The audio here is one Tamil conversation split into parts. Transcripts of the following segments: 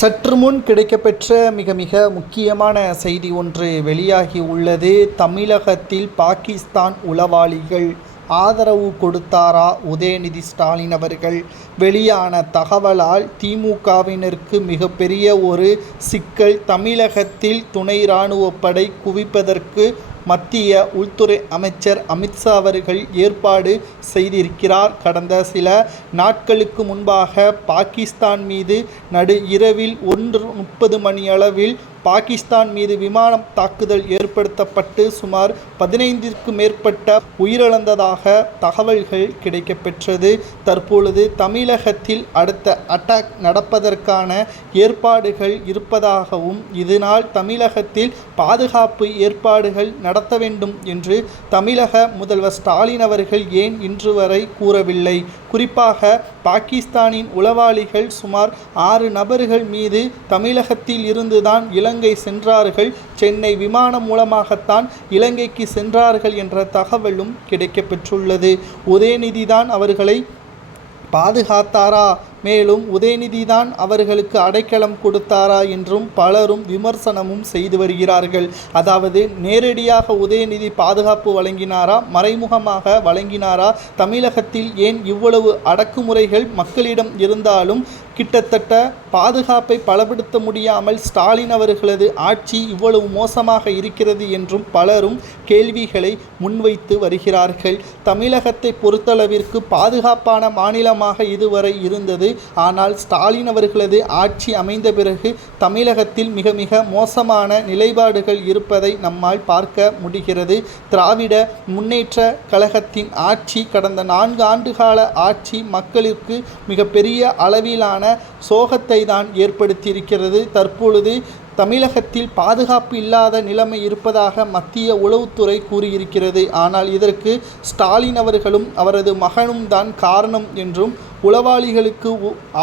சற்று முன் கிடைக்கப்பெற்ற மிக மிக முக்கியமான செய்தி ஒன்று வெளியாகி உள்ளது. தமிழகத்தில் பாகிஸ்தான் உளவாளிகள் ஆதரவு கொடுத்தாரா உதயநிதி ஸ்டாலின் அவர்கள்? வெளியான தகவலால் திமுகவினருக்கு மிகப்பெரிய ஒரு சிக்கல். தமிழகத்தில் துணை இராணுவப்படை குவிப்பதற்கு மத்திய உள்துறை அமைச்சர் அமித்ஷா அவர்கள் ஏற்பாடு செய்திருக்கிறார். கடந்த சில நாட்களுக்கு முன்பாக பாகிஸ்தான் மீது நடு இரவில் 1:30 மணியளவில் பாகிஸ்தான் மீது விமானம் தாக்குதல் ஏற்படுத்தப்பட்டு சுமார் 15க்கும் மேற்பட்ட உயிரிழந்ததாக தகவல்கள் கிடைக்கப்பெற்றது. தற்பொழுது தமிழகத்தில் அடுத்த அட்டாக் நடப்பதற்கான ஏற்பாடுகள் இருப்பதாகவும் இதனால் தமிழகத்தில் பாதுகாப்பு ஏற்பாடுகள் நடத்த வேண்டும் என்று தமிழக முதல்வர் ஸ்டாலின் அவர்கள் ஏன் இன்று வரை கூறவில்லை? குறிப்பாக பாகிஸ்தானின் உளவாளிகள் சுமார் 6 நபர்கள் மீது தமிழகத்தில் இருந்துதான் இலங்கை சென்றார்கள், சென்னை விமானம் மூலமாகத்தான் இலங்கைக்கு சென்றார்கள் என்ற தகவலும் கிடைக்கப்பெற்றுள்ளது. உதயநிதிதான் அவர்களை பாதுகாத்தாரா, மேலும் உதயநிதிதான் அவர்களுக்கு அடைக்கலம் கொடுத்தாரா என்றும் பலரும் விமர்சனமும் செய்து வருகிறார்கள். அதாவது நேரடியாக உதயநிதி பாதுகாப்பு வழங்கினாரா, மறைமுகமாக வழங்கினாரா? தமிழகத்தில் ஏன் இவ்வளவு அடக்குமுறைகள் மக்களிடம் இருந்தாலும் கிட்டத்தட்ட பாதுகாப்பை பலப்படுத்த முடியாமல் ஸ்டாலின் அவர்களது ஆட்சி இவ்வளவு மோசமாக இருக்கிறது என்றும் பலரும் கேள்விகளை முன்வைத்து வருகிறார்கள். தமிழகத்தை பொறுத்தளவிற்கு பாதுகாப்பான மாநிலமாக இதுவரை இருந்தது. ஆனால் ஸ்டாலின் அவர்களது ஆட்சி அமைந்த பிறகு தமிழகத்தில் மிக மிக மோசமான நிலைப்பாடுகள் இருப்பதை நம்மால் பார்க்க முடிகிறது. திராவிட முன்னேற்ற கழகத்தின் ஆட்சி கடந்த 4 ஆண்டுகால ஆட்சி மக்களுக்கு மிகப்பெரிய அளவிலான சோகத்தை தான் ஏற்படுத்தியிருக்கிறது. தற்பொழுது தமிழகத்தில் பாதுகாப்பு இல்லாத நிலைமை இருப்பதாக மத்திய உளவுத்துறை கூறியிருக்கிறது. ஆனால் இதற்கு ஸ்டாலின் அவர்களும் அவரது மகனும் தான் காரணம் என்றும், உளவாளிகளுக்கு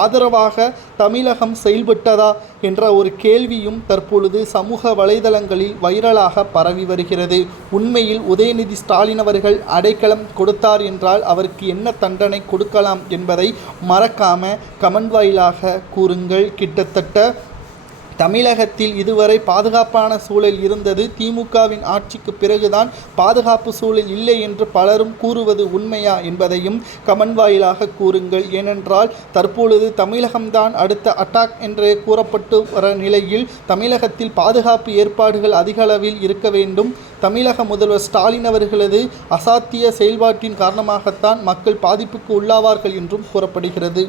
ஆதரவாக தமிழகம் செயல்பட்டதா என்ற ஒரு கேள்வியும் தற்பொழுது சமூக வலைதளங்களில் வைரலாக பரவி வருகிறது. உண்மையில் உதயநிதி ஸ்டாலின் அவர்கள் அடைக்கலம் கொடுத்தார் என்றால் அவருக்கு என்ன தண்டனை கொடுக்கலாம் என்பதை மறக்காம கமெண்ட் வாயிலாக கூறுங்கள். கிட்டத்தட்ட தமிழகத்தில் இதுவரை பாதுகாப்பான சூழல் இருந்தது. திமுகவின் ஆட்சிக்கு பிறகுதான் பாதுகாப்பு சூழல் இல்லை என்று பலரும் கூறுவது உண்மையா என்பதையும் கமெண்ட் வாயிலாக கூறுங்கள். ஏனென்றால் தற்பொழுது தமிழகம்தான் அடுத்த அட்டாக் என்று கூறப்பட்டு வர நிலையில் தமிழகத்தில் பாதுகாப்பு ஏற்பாடுகள் அதிக அளவில் இருக்க வேண்டும். தமிழக முதல்வர் ஸ்டாலின் அவர்களது அசாத்திய செயல்பாட்டின் காரணமாகத்தான் மக்கள் பாதிப்புக்கு உள்ளாவார்கள் என்றும் கூறப்படுகிறது.